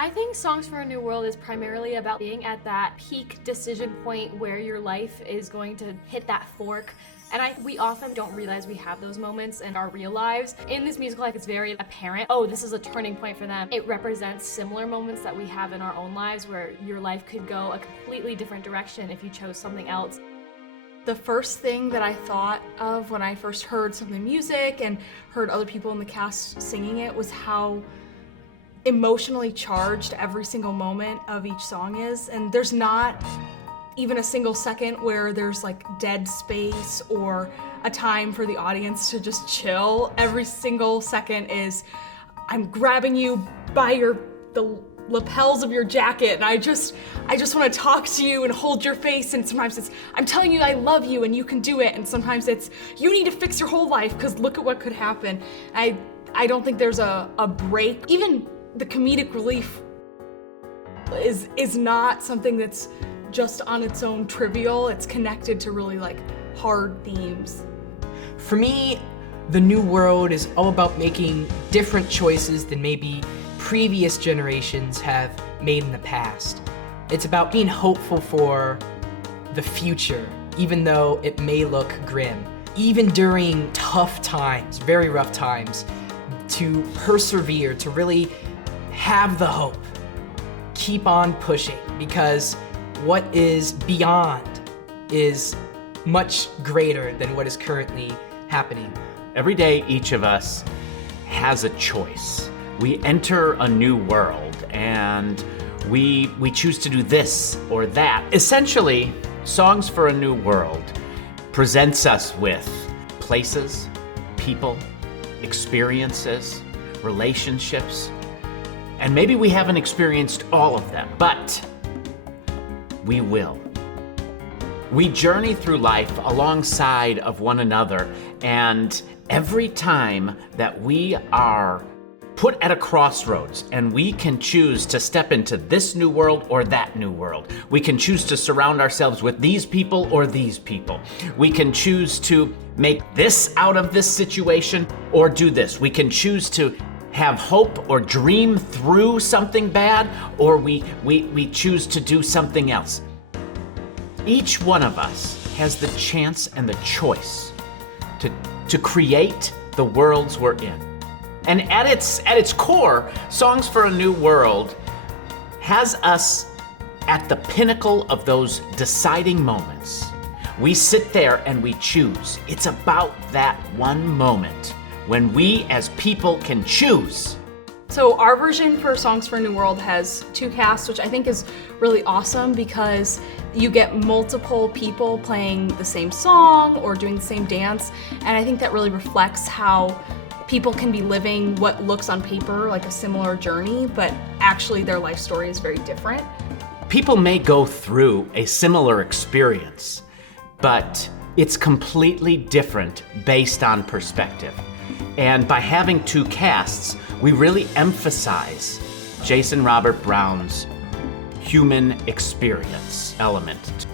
I think Songs for a New World is primarily about being at that peak decision point where your life is going to hit that fork. And we often don't realize we have those moments in our real lives. In this musical, like, it's very apparent, oh, this is a turning point for them. It represents similar moments that we have in our own lives where your life could go a completely different direction if you chose something else. The first thing that I thought of when I first heard some of the music and heard other people in the cast singing it was how emotionally charged every single moment of each song is. And there's not even a single second where there's like dead space or a time for the audience to just chill. Every single second is, I'm grabbing you by the lapels of your jacket and I just want to talk to you and hold your face, and sometimes it's, I'm telling you I love you and you can do it, and sometimes it's, you need to fix your whole life because look at what could happen. I don't think there's a break. Even the comedic relief is not something that's just on its own trivial. It's connected to really like hard themes. For me, the new world is all about making different choices than maybe previous generations have made in the past. It's about being hopeful for the future, even though it may look grim. Even during tough times, very rough times, to persevere, to really have the hope. Keep on pushing, because what is beyond is much greater than what is currently happening. Every day, each of us has a choice. We enter a new world and we choose to do this or that. Essentially, Songs for a New World presents us with places, people, experiences, relationships, and maybe we haven't experienced all of them, but we will. We journey through life alongside of one another, and every time that we are put at a crossroads and we can choose to step into this new world or that new world. We can choose to surround ourselves with these people or these people. We can choose to make this out of this situation or do this. We can choose to have hope or dream through something bad, or we choose to do something else. Each one of us has the chance and the choice to create the worlds we're in. And at its core, Songs for a New World has us at the pinnacle of those deciding moments. We sit there and we choose. It's about that one moment when we as people can choose. So our version for Songs for a New World has two casts, which I think is really awesome because you get multiple people playing the same song or doing the same dance. And I think that really reflects how people can be living what looks on paper like a similar journey, but actually their life story is very different. People may go through a similar experience, but it's completely different based on perspective. And by having two casts, we really emphasize Jason Robert Brown's human experience element.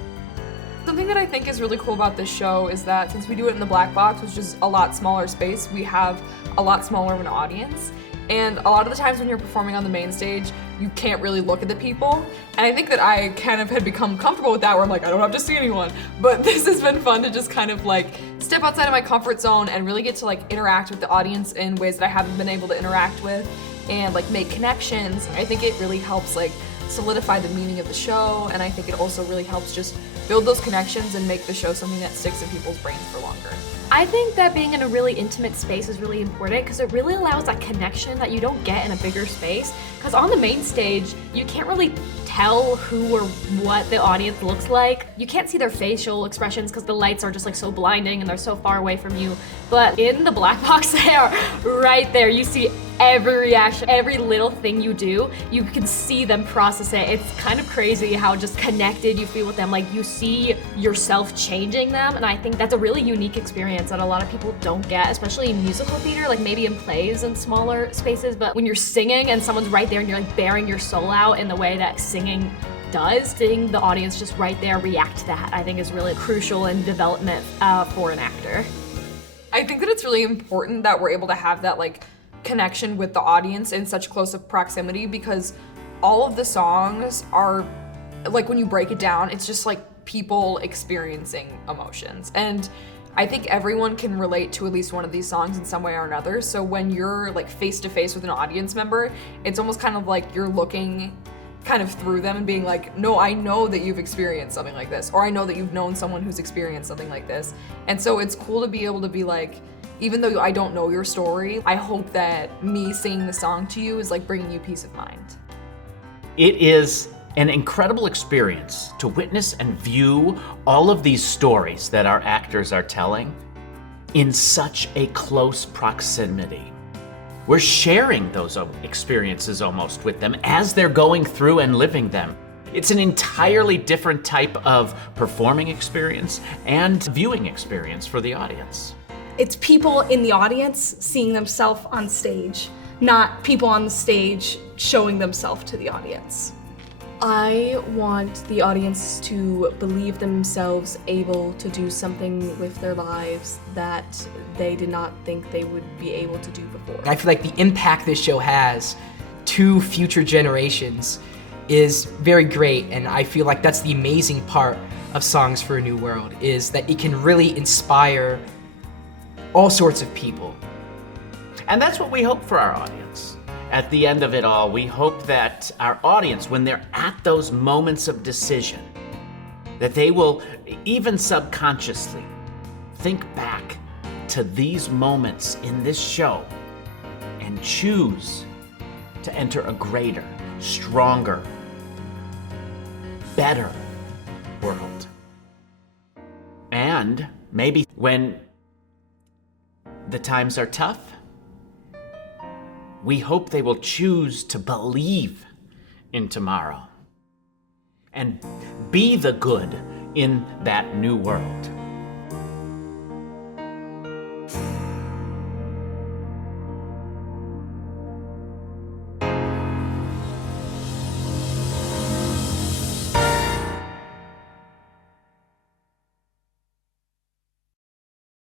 Something that I think is really cool about this show is that since we do it in the black box, which is a lot smaller space, we have a lot smaller of an audience. And a lot of the times when you're performing on the main stage, you can't really look at the people. And I think that I kind of had become comfortable with that, where I'm like, I don't have to see anyone. But this has been fun to just kind of like step outside of my comfort zone and really get to like interact with the audience in ways that I haven't been able to interact with, and like make connections. I think it really helps like solidify the meaning of the show, and I think it also really helps just build those connections and make the show something that sticks in people's brains for longer. I think that being in a really intimate space is really important because it really allows that connection that you don't get in a bigger space. Because on the main stage, you can't really tell who or what the audience looks like. You can't see their facial expressions because the lights are just like so blinding and they're so far away from you. But in the black box, they are right there. You see every reaction, every little thing you do, you can see them process it. It's kind of crazy how just connected you feel with them. Like you see yourself changing them, and I think that's a really unique experience that a lot of people don't get, especially in musical theater, like maybe in plays and smaller spaces. But when you're singing and someone's right there and you're like bearing your soul out in the way that singing does, seeing the audience just right there react to that, I think is really crucial in development for an actor. I think that it's really important that we're able to have that like connection with the audience in such close proximity, because all of the songs are, like, when you break it down, it's just like people experiencing emotions. And I think everyone can relate to at least one of these songs in some way or another. So when you're like face to face with an audience member, it's almost kind of like you're looking kind of through them and being like, no, I know that you've experienced something like this, or I know that you've known someone who's experienced something like this. And so it's cool to be able to be like, even though I don't know your story, I hope that me singing the song to you is like bringing you peace of mind. It is an incredible experience to witness and view all of these stories that our actors are telling in such a close proximity. We're sharing those experiences almost with them as they're going through and living them. It's an entirely different type of performing experience and viewing experience for the audience. It's people in the audience seeing themselves on stage, not people on the stage showing themselves to the audience. I want the audience to believe themselves able to do something with their lives that they did not think they would be able to do before. I feel like the impact this show has to future generations is very great, and I feel like that's the amazing part of Songs for a New World, is that it can really inspire all sorts of people. And that's what we hope for our audience. At the end of it all, we hope that our audience, when they're at those moments of decision, that they will, even subconsciously, think back to these moments in this show and choose to enter a greater, stronger, better world. And maybe when the times are tough, we hope they will choose to believe in tomorrow and be the good in that new world.